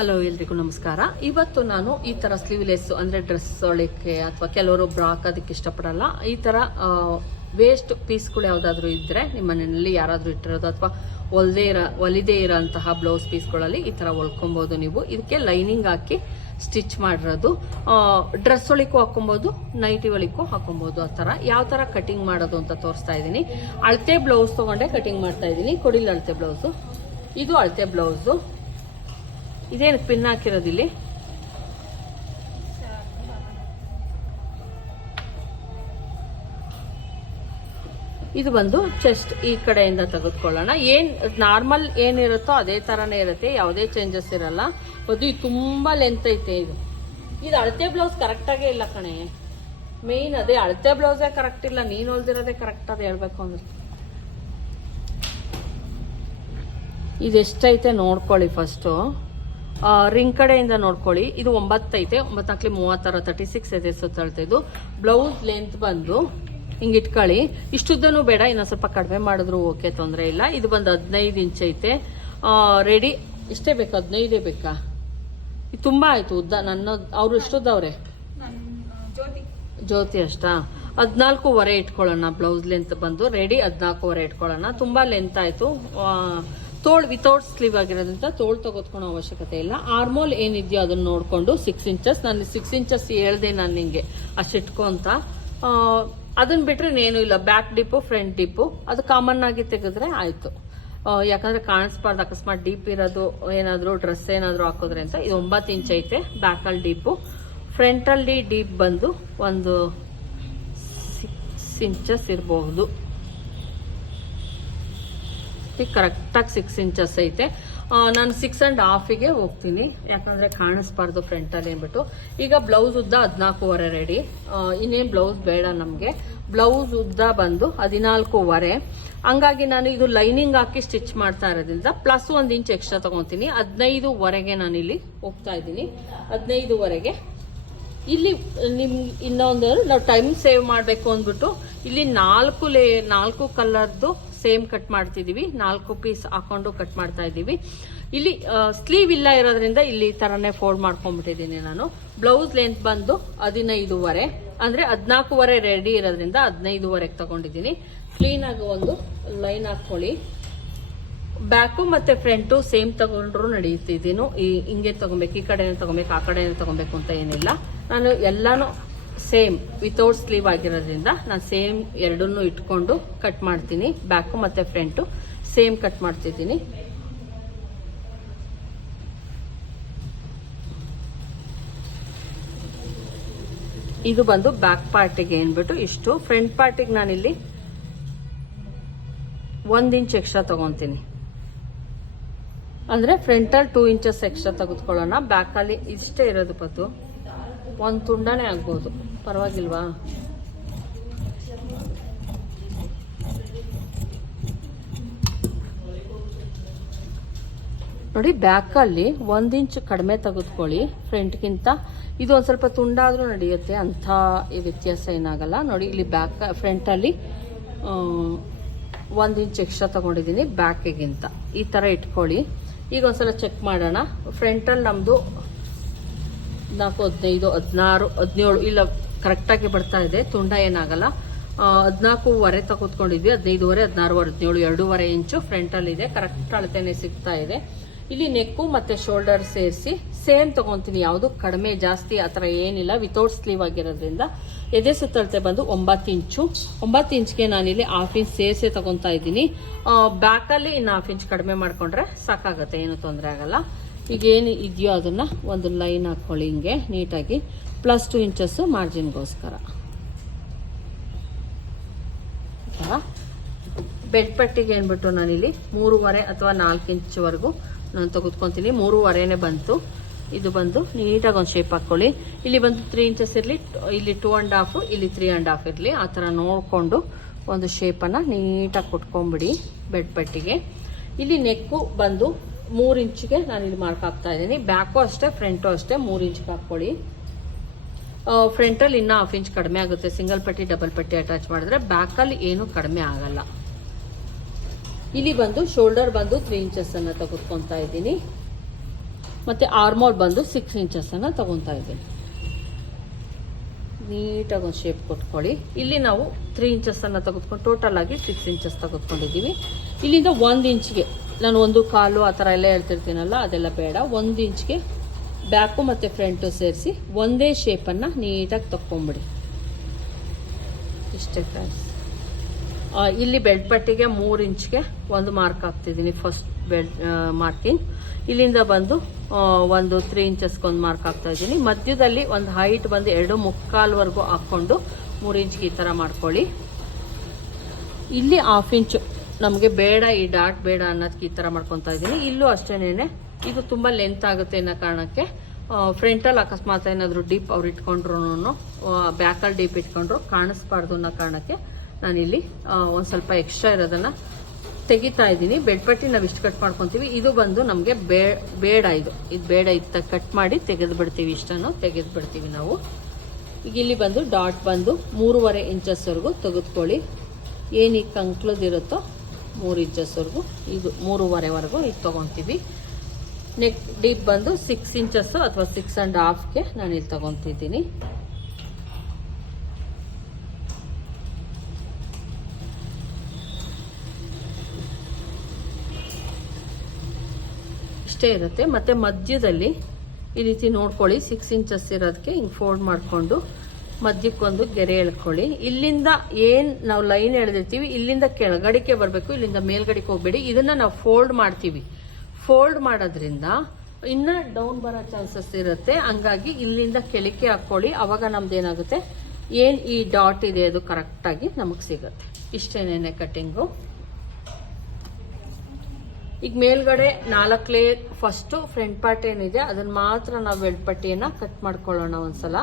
Hello ಎಲ್ರಿಗೂ ನಮಸ್ಕಾರ. ಇವತ್ತು ನಾನು ಈ ತರ ಸ್ಲೀವ್ಲೆಸ್ ಅಂದ್ರೆ ಡ್ರೆಸ್ ಒಳಕ್ಕೆ ಅಥವಾ ಕೆಲವರು ಬ್ರಾಕ್ ಅದಕ್ಕೆ ಇಷ್ಟಪಡಲ್ಲ. ಈ ತರ ವೇಸ್ಟ್ ಪೀಸ್ಗಳು ಯಾವ್ದಾದ್ರು ಇದ್ರೆ ನಿಮ್ಮ ಮನೆಯಲ್ಲಿ ಯಾರಾದರೂ ಇಟ್ಟಿರೋದು ಅಥವಾ ಹೊಲದೇ ಇರೋ, ಹೊಲಿದೇ ಇರೋಂತಹ ಬ್ಲೌಸ್ ಪೀಸ್ಗಳಲ್ಲಿ ಈ ತರ ಹೊಲ್ಕೊಬಹುದು ನೀವು. ಇದಕ್ಕೆ ಲೈನಿಂಗ್ ಹಾಕಿ ಸ್ಟಿಚ್ ಮಾಡಿರೋದು. ಡ್ರೆಸ್ ಒಳಿಗೂ ಹಾಕೊಬಹುದು ನೈಟಿ ಒಳಿಗೂ ಹಾಕೊಬಹುದು ಆ ತರ. ಯಾವ ತರ ಕಟಿಂಗ್ ಮಾಡೋದು ಅಂತ ತೋರಿಸ್ತಾ ಇದ್ದೀನಿ. ಅಳತೆ ಬ್ಲೌಸ್ ತಗೊಂಡೆ ಕಟಿಂಗ್ ಮಾಡ್ತಾ ಇದ್ದೀನಿ. ಕೊಡಿಲ್ಲ ಅಳತೆ ಬ್ಲೌಸು ಇದು ಅಳತೆ ಬ್ಲೌಸು ಇದೇನು ಪಿನ್ ಹಾಕಿರೋದಿಲ್ಲಿ ಇದು ಬಂದು ಚೆಸ್ಟ್ ಈ ಕಡೆಯಿಂದ ತೆಗೆದುಕೊಳ್ಳೋಣ. ಏನ್ ನಾರ್ಮಲ್ ಏನಿರುತ್ತೋ ಅದೇ ತರನೇ ಇರುತ್ತೆ, ಯಾವುದೇ ಚೇಂಜಸ್ ಇರಲ್ಲ. ಅದು ಇದು ತುಂಬಾ ಲೆಂತ್ ಐತೆ ಇದು. ಇದು ಅಳತೆ ಬ್ಲೌಸ್ ಕರೆಕ್ಟಾಗೇ ಇಲ್ಲ ಕಣೆ. ಮೇನ್ ಅದೇ ಅಳತೆ ಬ್ಲೌಸೇ ಕರೆಕ್ಟ್ ಇಲ್ಲ, ನೀನ್ ಹೊಲ್ದಿರೋದೇ ಕರೆಕ್ಟ್ ಅದು ಹೇಳ್ಬೇಕು ಅಂದ್ರೆ. ಇದೆಷ್ಟೈತೆ ನೋಡ್ಕೊಳ್ಳಿ ಫಸ್ಟು ರಿಂಗ್ ಕಡೆಯಿಂದ ನೋಡ್ಕೊಳ್ಳಿ. ಇದು ಒಂಬತ್ತೈತೆ ಒಂಬತ್ತಾಕ್ಲಿ ಮೂವತ್ತಾರು ತರ್ಟಿ ಸಿಕ್ಸ್ ಇದೆ ಸುತ್ತಳ್ತಾ ಇದು ಬ್ಲೌಸ್ ಲೆಂತ್ ಬಂದು ಹಿಂಗೆ ಇಟ್ಕೊಳ್ಳಿ. ಇಷ್ಟುದ್ದನೂ ಬೇಡ, ಇನ್ನೊಂದು ಸ್ವಲ್ಪ ಕಡಿಮೆ ಮಾಡಿದ್ರು ಓಕೆ, ತೊಂದರೆ ಇಲ್ಲ. ಇದು ಬಂದು ಹದಿನೈದು ಇಂಚ್ ಐತೆ. ರೆಡಿ ಇಷ್ಟೇ ಬೇಕು? ಹದಿನೈದೇ ಬೇಕಾ? ಇದು ತುಂಬ ಆಯಿತು ಉದ್ದ ನನ್ನ ಅವರು ಇಷ್ಟುದ್ದವ್ರೆ? ಜ್ಯೋತಿ ಅಷ್ಟಾ? ಹದಿನಾಲ್ಕೂವರೆ ಇಟ್ಕೊಳ್ಳೋಣ ಬ್ಲೌಸ್ ಲೆಂತ್ ಬಂದು. ರೆಡಿ ಹದಿನಾಲ್ಕೂವರೆ ಇಟ್ಕೊಳ್ಳೋಣ. ತುಂಬ ಲೆಂತ್ ಆಯಿತು. ತೋಳ್ ವಿತೌಟ್ ಸ್ಲೀವ್ ಆಗಿರೋದ್ರಿಂದ ತೋಳ್ ತೆಗೆದುಕೊಳ್ಳೋ ಅವಶ್ಯಕತೆ ಇಲ್ಲ. ಆರ್ಮೋಲ್ ಏನಿದೆಯೋ ಅದನ್ನ ನೋಡ್ಕೊಂಡು ಸಿಕ್ಸ್ ಇಂಚಸ್ ನಾನು ಸಿಕ್ಸ್ ಇಂಚಸ್ ಹೇಳ್ದೆ ನಾನು ನಿಮಗೆ ಅಷ್ಟು ಇಟ್ಕೊಂತ ಆ, ಅದನ್ನ ಬಿಟ್ರೆ ಏನೂ ಇಲ್ಲ. ಬ್ಯಾಕ್ ಡಿಪ್ಪು ಫ್ರಂಟ್ ಡಿಪ್ಪು ಅದು ಕಾಮನ್ ಆಗಿ ತೆಗೆದ್ರೆ ಆಯ್ತು. ಯಾಕಂದ್ರೆ ಕಾಣಿಸ್ಬಾರ್ದು ಅಕಸ್ಮಾತ್ ಡೀಪ್ ಇರೋದು ಏನಾದರೂ ಡ್ರೆಸ್ ಏನಾದರೂ ಹಾಕಿದ್ರೆ ಅಂತ. ಇದು ಒಂಬತ್ತು ಇಂಚ್ ಐತೆ ಬ್ಯಾಕಲ್ಲಿ ಡೀಪು ಫ್ರಂಟಲ್ಲಿ ಡೀಪ್ ಬಂದು ಒಂದು ಸಿಕ್ಸ್ ಇಂಚಸ್ ಇರಬಹುದು. ಕರೆಕ್ಟಾಗಿ ಸಿಕ್ಸ್ ಇಂಚಸ್ ಐತೆ. ನಾನು ಸಿಕ್ಸ್ ಅಂಡ್ ಹಾಫಿಗೆ ಹೋಗ್ತೀನಿ. ಯಾಕಂದ್ರೆ ಕಾಣಿಸ್ಬಾರ್ದು ಫ್ರಂಟಲ್ಲಿ ಅಂದ್ಬಿಟ್ಟು. ಈಗ ಬ್ಲೌಸ್ ಉದ್ದ ಹದಿನಾಲ್ಕೂವರೆ ರೆಡಿ ಇನ್ನೇನು ಬ್ಲೌಸ್ ಬೇಡ ನಮಗೆ. ಬ್ಲೌಸ್ ಉದ್ದ ಬಂದು ಹದಿನಾಲ್ಕೂವರೆ. ಹಂಗಾಗಿ ನಾನು ಇದು ಲೈನಿಂಗ್ ಹಾಕಿ ಸ್ಟಿಚ್ ಮಾಡ್ತಾ ಇರೋದ್ರಿಂದ ಪ್ಲಸ್ ಒಂದು ಇಂಚ್ ಎಕ್ಸ್ಟ್ರಾ ತಗೊಂತೀನಿ. ಹದಿನೈದುವರೆಗೆ ನಾನು ಇಲ್ಲಿ ಹೋಗ್ತಾ ಇದ್ದೀನಿ. ಹದಿನೈದುವರೆಗೆ. ಇಲ್ಲಿ ನಿಮ್ ಇನ್ನೊಂದು ನಾವು ಟೈಮ್ ಸೇವ್ ಮಾಡಬೇಕು ಅಂದ್ಬಿಟ್ಟು ಇಲ್ಲಿ ನಾಲ್ಕು ಲೇ ನಾಲ್ಕು ಕಲರ್ದು ಸೇಮ್ ಕಟ್ ಮಾಡ್ತಿದೀವಿ. ನಾಲ್ಕು ಪೀಸ್ ಹಾಕೊಂಡು ಕಟ್ ಮಾಡ್ತಾ ಇದ್ದೀವಿ ಇಲ್ಲಿ ಸ್ಲೀವ್ ಇಲ್ಲ ಇರೋದ್ರಿಂದ ಇಲ್ಲಿ ಈ ತರನೇ ಫೋಲ್ಡ್ ಮಾಡ್ಕೊಂಡ್ಬಿಟ್ಟಿದ್ದೀನಿ ನಾನು. ಬ್ಲೌಸ್ ಲೆಂತ್ ಬಂದು ಹದಿನೈದುವರೆ. ಅಂದ್ರೆ ಹದಿನಾಲ್ಕೂವರೆ ರೆಡಿ ಇರೋದ್ರಿಂದ ಹದಿನೈದುವರೆಗೆ ತಗೊಂಡಿದ್ದೀನಿ. ಆಗಿ ಒಂದು ಲೈನ್ ಹಾಕೊಳ್ಳಿ. ಬ್ಯಾಕು ಮತ್ತೆ ಫ್ರಂಟು ಸೇಮ್ ತಗೊಂಡ್ರು ನಡೀತಿದ್ದೀನಿ ಈ ಹಿಂಗೆ ತಗೊಬೇಕು, ಈ ಕಡೆನೇ ತಗೊಬೇಕು, ಆ ಕಡೆನೇ ತಗೊಬೇಕು ಅಂತ ಏನಿಲ್ಲ. ನಾನು ಎಲ್ಲಾನು ಸೇಮ್ ವಿತೌಟ್ ಸ್ಲೀವ್ ಆಗಿರೋದ್ರಿಂದ ನಾನು ಸೇಮ್ ಎರಡನ್ನೂ ಇಟ್ಕೊಂಡು ಕಟ್ ಮಾಡ್ತೀನಿ, ಬ್ಯಾಕು ಮತ್ತೆ ಫ್ರಂಟು. ಸೇಮ್ ಕಟ್ ಮಾಡ್ತಿದ್ದೀನಿ. ಇದು ಬಂದು ಬ್ಯಾಕ್ ಪಾರ್ಟಿಗೆ ಏನ್ಬಿಟ್ಟು ಇಷ್ಟು. ಫ್ರಂಟ್ ಪಾರ್ಟಿಗೆ ನಾನಿಲ್ಲಿ ಒಂದು ಇಂಚ್ ಎಕ್ಸ್ಟ್ರಾ ತಗೊಂತೀನಿ. ಅಂದ್ರೆ ಫ್ರಂಟಲ್ಲಿ ಟೂ ಇಂಚಸ್ ಎಕ್ಸ್ಟ್ರಾ ತೆಗೆದುಕೊಳ್ಳೋಣ. ಬ್ಯಾಕಲ್ಲಿ ಇಷ್ಟೇ ಇರೋದು ಪತ್ತು ಒಂದು ತುಂಡನೇ ಆಗ್ಬೋದು. ಪರವಾಗಿಲ್ವಾ? ನೋಡಿ ಬ್ಯಾಕಲ್ಲಿ ಒಂದು ಇಂಚ್ ಕಡಿಮೆ ತೆಗೆದುಕೊಳ್ಳಿ ಫ್ರಂಟ್ಗಿಂತ ಇದು ಒಂದು ಸ್ವಲ್ಪ ತುಂಡಾದರೂ ನಡೆಯುತ್ತೆ, ಅಂಥ ಈ ವ್ಯತ್ಯಾಸ ಏನಾಗಲ್ಲ. ನೋಡಿ, ಇಲ್ಲಿ ಬ್ಯಾಕ್ ಫ್ರಂಟಲ್ಲಿ ಒಂದು ಇಂಚ್ ಎಕ್ಸ್ಟ್ರಾ ತಗೊಂಡಿದ್ದೀನಿ ಬ್ಯಾಕಿಗಿಂತ ಈ ಥರ ಇಟ್ಕೊಳ್ಳಿ. ಈಗ ಒಂದ್ಸಲ ಚೆಕ್ ಮಾಡೋಣ. ಫ್ರಂಟಲ್ಲಿ ನಮ್ಮದು ನಾಲ್ಕು ಹದಿನೈದು, ಹದಿನಾರು, ಹದಿನೇಳು, ಇಲ್ಲ ಕರೆಕ್ಟಾಗಿ ಬರ್ತಾ ಇದೆ. ತುಂಡ ಏನಾಗಲ್ಲ. ಹದಿನಾಲ್ಕೂವರೆ ತಗೊತ್ಕೊಂಡಿದ್ವಿ ಹದಿನೈದುವರೆ, ಹದಿನಾರುವರೆ, ಹದಿನೇಳು, ಎರಡೂವರೆ ಇಂಚು ಫ್ರಂಟಲ್ಲಿ ಇದೆ. ಕರೆಕ್ಟ್ ಅಳತೆನೆ ಸಿಗ್ತಾ ಇದೆ. ಇಲ್ಲಿ ನೆಕ್ಕು ಮತ್ತೆ ಶೋಲ್ಡರ್ ಸೇರಿಸಿ. ಸೇಮ್ ತಗೊಂತೀನಿ. ಯಾವುದು ಕಡಿಮೆ, ಜಾಸ್ತಿ, ಆ ಏನಿಲ್ಲ. ವಿತೌಟ್ ಸ್ಲೀವ್ ಆಗಿರೋದ್ರಿಂದ ಎದೆ ಸುತ್ತಳತೆ ಬಂದು ಒಂಬತ್ತು ಇಂಚು. ಒಂಬತ್ತು ಇಂಚ್ಗೆ ನಾನಿಲ್ಲಿ ಹಾಫ್ ಇಂಚ್ ಸೇರಿಸಿ ತಗೊಂತಾ ಇದ್ದೀನಿ. ಬ್ಯಾಕಲ್ಲಿ ಇನ್ನು ಹಾಫ್ ಇಂಚ್ ಕಡಿಮೆ ಮಾಡ್ಕೊಂಡ್ರೆ ಸಾಕಾಗುತ್ತೆ. ಏನು ತೊಂದರೆ ಆಗಲ್ಲ. ಈಗ ಏನು ಇದೆಯೋ ಅದನ್ನ ಒಂದು ಲೈನ್ ಹಾಕೊಳ್ಳಿ ಹಿಂಗೆ, ನೀಟಾಗಿ. ಪ್ಲಸ್ ಟು ಇಂಚಸ್ಸು ಮಾರ್ಜಿನ್ಗೋಸ್ಕರ ಬೆಡ್ ಪಟ್ಟಿಗೆ ಏನ್ಬಿಟ್ಟು ನಾನಿಲ್ಲಿ ಮೂರುವರೆ ಅಥವಾ ನಾಲ್ಕು ಇಂಚ್ವರೆಗೂ ನಾನು ತೆಗೆದುಕೊಂತೀನಿ. ಮೂರುವರೆನೇ ಬಂತು. ಇದು ಬಂದು ನೀಟಾಗಿ ಒಂದು ಶೇಪ್ ಹಾಕೊಳ್ಳಿ. ಇಲ್ಲಿ ಬಂದು ತ್ರೀ ಇಂಚಸ್ ಇರಲಿ, ಇಲ್ಲಿ ಟೂ ಆ್ಯಂಡ್ ಹಾಫ್ ಇಲ್ಲಿ ತ್ರೀ ಆ್ಯಂಡ್ ಹಾಫ್ ಇರಲಿ. ಆ ಥರ ನೋಡಿಕೊಂಡು ಒಂದು ಶೇಪನ್ನು ನೀಟಾಗಿ ಕೊಟ್ಕೊಂಬಿಡಿ ಬೆಡ್ ಪಟ್ಟಿಗೆ. ಇಲ್ಲಿ ನೆಕ್ಕು ಬಂದು ಮೂರು ಇಂಚಿಗೆ ನಾನು ಇಲ್ಲಿ ಮಾರ್ಕ್ ಹಾಕ್ತಾ ಇದ್ದೀನಿ. ಬ್ಯಾಕು ಅಷ್ಟೇ ಫ್ರಂಟು ಅಷ್ಟೇ ಮೂರು ಇಂಚಿಗೆ ಹಾಕ್ಕೊಳ್ಳಿ ಫ್ರಂಟಲ್ಲಿ ಇನ್ನೂ ಹಾಫ್ ಇಂಚ್ ಕಡಿಮೆ ಆಗುತ್ತೆ. ಸಿಂಗಲ್ ಪಟ್ಟಿ ಡಬಲ್ ಪಟ್ಟಿ ಅಟ್ಯಾಚ್ ಮಾಡಿದ್ರೆ ಬ್ಯಾಕಲ್ಲಿ ಏನು ಕಡಿಮೆ ಆಗಲ್ಲ. ಇಲ್ಲಿ ಬಂದು ಶೋಲ್ಡರ್ ಬಂದು ತ್ರೀ ಇಂಚಸ್ ಅನ್ನ ತೆಗೆದುಕೊಂತಾ ಇದ್ದೀನಿ. ಮತ್ತು ಆರ್ಮೋಲ್ ಬಂದು ಸಿಕ್ಸ್ ಇಂಚಸ್ಸನ್ನು ತಗೊತಾ ಇದ್ದೀನಿ. ನೀಟಾಗಿ ಒಂದು ಶೇಪ್ ಕೊಟ್ಕೊಳ್ಳಿ. ಇಲ್ಲಿ ನಾವು ತ್ರೀ ಇಂಚಸ್ಸನ್ನು ತೆಗೆದುಕೊಂಡು ಟೋಟಲ್ ಆಗಿ ಸಿಕ್ಸ್ ಇಂಚಸ್ ತೆಗೆದುಕೊಂಡಿದ್ದೀವಿ. ಇಲ್ಲಿಂದ ಒಂದು ಇಂಚ್ಗೆ ನಾನು ಒಂದು ಕಾಲು ಆ ಥರ ಎಲ್ಲ ಹೇಳ್ತಿರ್ತೀನಲ್ಲ, ಅದೆಲ್ಲ ಬೇಡ. ಒಂದು ಇಂಚ್ಗೆ ಬ್ಯಾಕು ಮತ್ತು ಫ್ರಂಟು ಸೇರಿಸಿ ಒಂದೇ ಶೇಪನ್ನು ನೀಟಾಗಿ ತಕ್ಕೊಂಬಿಡಿ. ಇಷ್ಟೇ ಫ್ರೆಂಡ್ಸ್ ಇಲ್ಲಿ ಬೆಲ್ಟ್ ಪಟ್ಟಿಗೆ ಮೂರು ಇಂಚ್ಗೆ ಒಂದು ಮಾರ್ಕ್ ಹಾಕ್ತಿದ್ದೀನಿ ಫಸ್ಟ್ ಬೆಲ್ಟ್ ಮಾರ್ಕಿಂಗ್ ಇಲ್ಲಿಂದ ಬಂದು ಒಂದು ತ್ರೀ ಇಂಚಸ್ಗೆ ಒಂದು ಮಾರ್ಕ್ ಹಾಕ್ತಾ ಇದ್ದೀನಿ. ಮಧ್ಯದಲ್ಲಿ ಒಂದು ಹೈಟ್ ಬಂದು ಎರಡು ಮುಕ್ಕಾಲ್ವರೆಗೂ ಹಾಕ್ಕೊಂಡು ಮೂರು ಇಂಚ್ಗೆ ಈ ಥರ ಮಾಡ್ಕೊಳ್ಳಿ. ಇಲ್ಲಿ ಹಾಫ್ ಇಂಚು ನಮಗೆ ಬೇಡ ಈ ಡಾಟ್ ಬೇಡ ಅನ್ನೋದಕ್ಕೆ ಈ ಥರ ಮಾಡ್ಕೊತಾ ಇದ್ದೀನಿ. ಇಲ್ಲೂ ಅಷ್ಟೇನೆ ಇದು ತುಂಬ ಲೆಂತ್ ಆಗುತ್ತೆ ಅನ್ನೋ ಕಾರಣಕ್ಕೆ ಫ್ರಂಟಲ್ಲಿ ಅಕಸ್ಮಾತ್ ಏನಾದರೂ ಡೀಪ್ ಅವ್ರು ಇಟ್ಕೊಂಡ್ರು ಬ್ಯಾಕಲ್ಲಿ ಡೀಪ್ ಇಟ್ಕೊಂಡ್ರು ಕಾಣಿಸ್ಬಾರ್ದು ಅನ್ನೋ ಕಾರಣಕ್ಕೆ ನಾನಿಲ್ಲಿ ಒಂದು ಸ್ವಲ್ಪ ಎಕ್ಸ್ಟ್ರಾ ಇರೋದನ್ನು ತೆಗಿತಾ ಇದ್ದೀನಿ. ಬೆಡ್ಪಟ್ಟಿ ನಾವು ಇಷ್ಟು ಕಟ್ ಮಾಡ್ಕೊತೀವಿ. ಇದು ಬಂದು ನಮಗೆ ಬೇಡ ಇದು. ಇದು ಬೇಡ ಇತ್ತ ಕಟ್ ಮಾಡಿ ತೆಗೆದು ಬಿಡ್ತೀವಿ ಇಷ್ಟನ್ನು. ತೆಗೆದು ಬಿಡ್ತೀವಿ ನಾವು. ಈಗ ಇಲ್ಲಿ ಬಂದು ಡಾಟ್ ಬಂದು ಮೂರುವರೆ ಇಂಚಸ್ವರೆಗೂ ತೆಗೆದುಕೊಳ್ಳಿ. ಏನೀಗ ಕಂಕ್ಲದಿರುತ್ತೋ ಮೂರು ಇಂಚಸ್ವರೆಗೂ, ಇದು ಮೂರುವರೆವರೆಗೂ ಇದು ತೊಗೊತೀವಿ. ನೆಕ್ ಡೀಪ್ ಬಂದು ಸಿಕ್ಸ್ ಇಂಚಸ್ಸು ಅಥವಾ ಸಿಕ್ಸ್ ಆ್ಯಂಡ್ ಹಾಫ್ಗೆ ನಾನು ಇಲ್ಲಿ ತಗೊತಿದ್ದೀನಿ. ಇಷ್ಟೇ ಇರುತ್ತೆ. ಮತ್ತು ಮಧ್ಯದಲ್ಲಿ ಈ ರೀತಿ ನೋಡ್ಕೊಳ್ಳಿ ಸಿಕ್ಸ್ ಇಂಚಸ್ ಇರೋದಕ್ಕೆ ಹಿಂಗೆ ಫೋಲ್ಡ್ ಮಾಡಿಕೊಂಡು ಮಧ್ಯಕ್ಕೊಂದು ಗೆರೆ ಎಳ್ಕೊಳ್ಳಿ. ಇಲ್ಲಿಂದ ಏನು ನಾವು ಲೈನ್ ಎಳೆದಿರ್ತೀವಿ, ಇಲ್ಲಿಂದ ಕೆಳಗಡೆಗೆ ಬರಬೇಕು, ಇಲ್ಲಿಂದ ಮೇಲ್ಗಡೆಗೆ ಹೋಗ್ಬೇಡಿ. ಇದನ್ನು ನಾವು ಫೋಲ್ಡ್ ಮಾಡ್ತೀವಿ. ಫೋಲ್ಡ್ ಮಾಡೋದ್ರಿಂದ ಇನ್ನ ಡೌನ್ ಬರೋ ಚಾನ್ಸಸ್ ಇರುತ್ತೆ. ಹಂಗಾಗಿ ಇಲ್ಲಿಂದ ಕೆಳಕ್ಕೆ ಹಾಕ್ಕೊಳ್ಳಿ ಅವಾಗ ನಮ್ದು ಏನಾಗುತ್ತೆ? ಏನು ಈ ಡಾಟ್ ಇದೆ ಅದು ಕರೆಕ್ಟಾಗಿ ನಮಗೆ ಸಿಗುತ್ತೆ. ಇಷ್ಟೇನೇನೆ ಕಟ್ಟಿಂಗು ಈಗ ಮೇಲ್ಗಡೆ ನಾಲ್ಕು ಲೇಯರ್ ಫಸ್ಟು ಫ್ರಂಟ್ ಪಾರ್ಟ್ ಏನಿದೆ ಅದನ್ನ ಮಾತ್ರ ನಾವು ಬೆಳ್ಪಟ್ಟಿಯನ್ನ ಕಟ್ ಮಾಡ್ಕೊಳ್ಳೋಣ ಒಂದ್ಸಲ.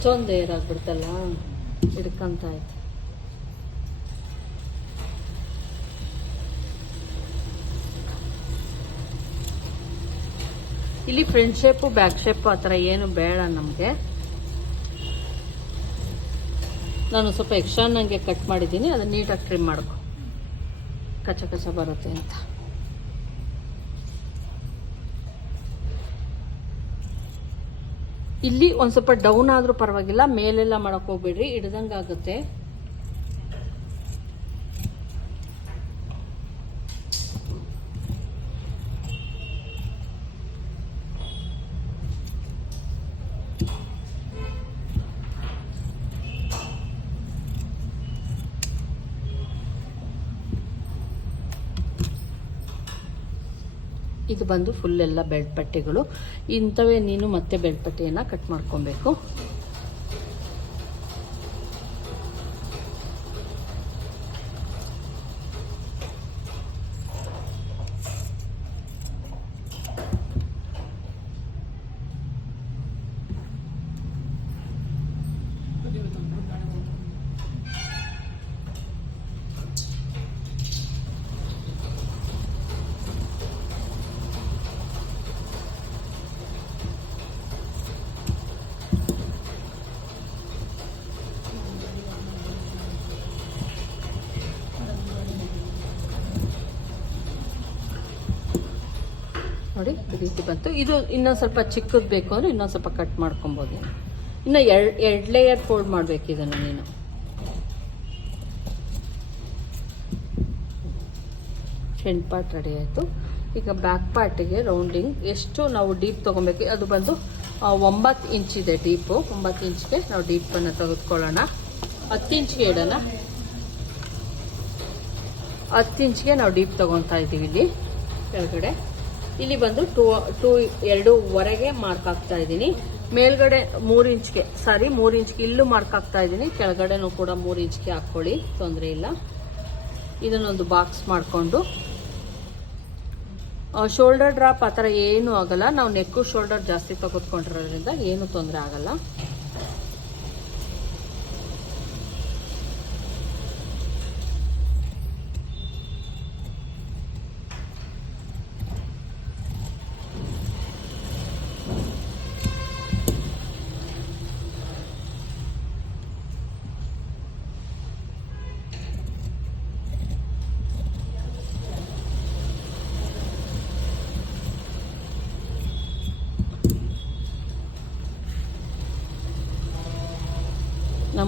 ಇಷ್ಟೊಂದು ಏರ್ ಆಗ್ಬಿಡ್ತಲ್ಲ? ಹಿಡ್ಕೊಂತ ಆಯ್ತು. ಇಲ್ಲಿ ಫ್ರಂಟ್ ಶೇಪು ಬ್ಯಾಕ್ ಶೇಪು ಆ ಥರ ಏನು ಬೇಡ ನಮಗೆ. ನಾನು ಸ್ವಲ್ಪ ಎಕ್ಸ್ಟ್ರಾ ನನಗೆ ಕಟ್ ಮಾಡಿದ್ದೀನಿ, ಅದನ್ನ ನೀಟಾಗಿ ಟ್ರಿಮ್ ಮಾಡ್ಕೊ. ಕಚ್ಚ ಕಚ ಬರುತ್ತೆ ಅಂತ. ಇಲ್ಲಿ ಒಂದು ಸ್ವಲ್ಪ ಡೌನ್ ಆದರೂ ಪರವಾಗಿಲ್ಲ ಮೇಲೆಲ್ಲ ಮಾಡಕ್ ಹೋಗ್ಬೇಡ್ರಿ ಹಿಡ್ದಂಗೆ ಆಗುತ್ತೆ ಇದು ಬಂದು ಫುಲ್ ಎಲ್ಲ ಬೆಳ್ಪಟ್ಟೆಗಳು. ಪಟ್ಟಿಗಳು ಇಂಥವೇ ನೀನು ಮತ್ತೆ ಬೆಳ್ಪಟ್ಟೆಯನ್ನು ಪಟ್ಟಿಯನ್ನು ಕಟ್ ಮಾಡ್ಕೊಬೇಕು. ರೀತಿ ಬಂತು. ಇದು ಇನ್ನೊಂದು ಸ್ವಲ್ಪ ಚಿಕ್ಕದು ಬೇಕು ಅಂದರೆ ಇನ್ನೊಂದು ಸ್ವಲ್ಪ ಕಟ್ ಮಾಡ್ಕೊಬೋದು. ಇನ್ನು ಎರಡು ಎರಡು ಲೇಯರ್ ಫೋಲ್ಡ್ ಮಾಡಬೇಕು ಇದನ್ನು ನೀನು. ಫ್ರಂಟ್ ಪಾರ್ಟ್ ರೆಡಿ ಆಯಿತು. ಈಗ ಬ್ಯಾಕ್ ಪಾರ್ಟಿಗೆ ರೌಂಡಿಂಗ್ ಎಷ್ಟು ನಾವು ಡೀಪ್ ತೊಗೊಬೇಕು, ಅದು ಬಂದು ಒಂಬತ್ತು ಇಂಚ್ ಇದೆ ಡೀಪು ಒಂಬತ್ತು ಇಂಚ್ಗೆ ನಾವು ಡೀಪನ್ನು ತೆಗೆದುಕೊಳ್ಳೋಣ. ಹತ್ತು ಇಂಚ್ಗೆ ಇಡೋಣ. ಹತ್ತು ಇಂಚ್ಗೆ ನಾವು ಡೀಪ್ ತೊಗೊತಾ ಇದ್ದೀವಿ ಇಲ್ಲಿ, ಕೆಳಗಡೆ. ಇಲ್ಲಿ ಬಂದು ಟೂ ಟೂ ಎರಡೂವರೆಗೆ ಮಾರ್ಕ್ ಹಾಕ್ತಾ ಇದ್ದೀನಿ. ಮೇಲ್ಗಡೆ ಮೂರು ಇಂಚ್ಗೆ ಸಾರಿ ಮೂರು ಇಂಚ್ಗೆ ಇಲ್ಲೂ ಮಾರ್ಕ್ ಹಾಕ್ತಾ ಇದ್ದೀನಿ. ಕೆಳಗಡೆನೂ ಕೂಡ ಮೂರು ಇಂಚ್ಗೆ ಹಾಕ್ಕೊಳ್ಳಿ, ತೊಂದರೆ ಇಲ್ಲ. ಇದನ್ನೊಂದು ಬಾಕ್ಸ್ ಮಾಡಿಕೊಂಡು. ಶೋಲ್ಡರ್ ಡ್ರಾಪ್ ಆ ಥರ ಏನೂ ಆಗಲ್ಲ. ನಾವು ನೆಕ್ಕು ಶೋಲ್ಡರ್ ಜಾಸ್ತಿ ತೆಗೆದುಕೊಂಡಿರೋದ್ರಿಂದ ಏನು ತೊಂದರೆ ಆಗಲ್ಲ.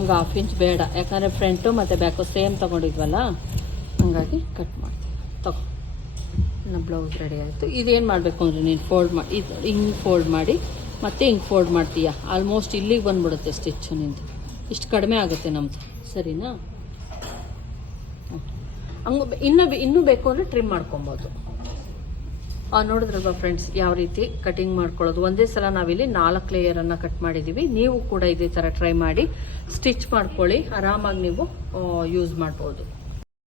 ನಮ್ಗೆ ಹಾಫ್ ಇಂಚ್ ಬೇಡ. ಯಾಕಂದರೆ ಫ್ರಂಟು ಮತ್ತು ಬ್ಯಾಕು ಸೇಮ್ ತೊಗೊಂಡಿದ್ವಲ್ಲ, ಹಂಗಾಗಿ ಕಟ್ ಮಾಡ್ತೀನಿ ತಗೋ. ನಮ್ಮ ಬ್ಲೌಸ್ ರೆಡಿ ಆಯಿತು. ಇದೇನು ಮಾಡಬೇಕು ಅಂದರೆ ನೀನು ಫೋಲ್ಡ್ ಮಾಡಿ ಇದು ಹಿಂಗೆ ಫೋಲ್ಡ್ ಮಾಡಿ, ಮತ್ತೆ ಹಿಂಗೆ ಫೋಲ್ಡ್ ಮಾಡ್ತೀಯ? ಆಲ್ಮೋಸ್ಟ್ ಇಲ್ಲಿಗೆ ಬಂದ್ಬಿಡುತ್ತೆ ಸ್ಟಿಚ್ಚು ನಿಂದು. ಇಷ್ಟು ಕಡಿಮೆ ಆಗುತ್ತೆ ನಮ್ಮದು ಸರಿನಾ? ಹಂಗೆ ಇನ್ನೂ ಇನ್ನೂ ಬೇಕು ಅಂದರೆ ಟ್ರಿಮ್ ಮಾಡ್ಕೊಬೋದು. ನೋಡಿದ್ರಲ್ವಾ ಫ್ರೆಂಡ್ಸ್ ಯಾವ ರೀತಿ ಕಟಿಂಗ್ ಮಾಡ್ಕೊಳ್ಳೋದು? ಒಂದೇ ಸಲ ನಾವಿಲ್ಲಿ ನಾಲ್ಕು ಲೇಯರನ್ನು ಕಟ್ ಮಾಡಿದ್ದೀವಿ ನೀವು ಕೂಡ ಇದೇ ಥರ ಟ್ರೈ ಮಾಡಿ ಸ್ಟಿಚ್ ಮಾಡ್ಕೊಳ್ಳಿ. ಆರಾಮಾಗಿ ನೀವು ಯೂಸ್ ಮಾಡ್ಬೋದು.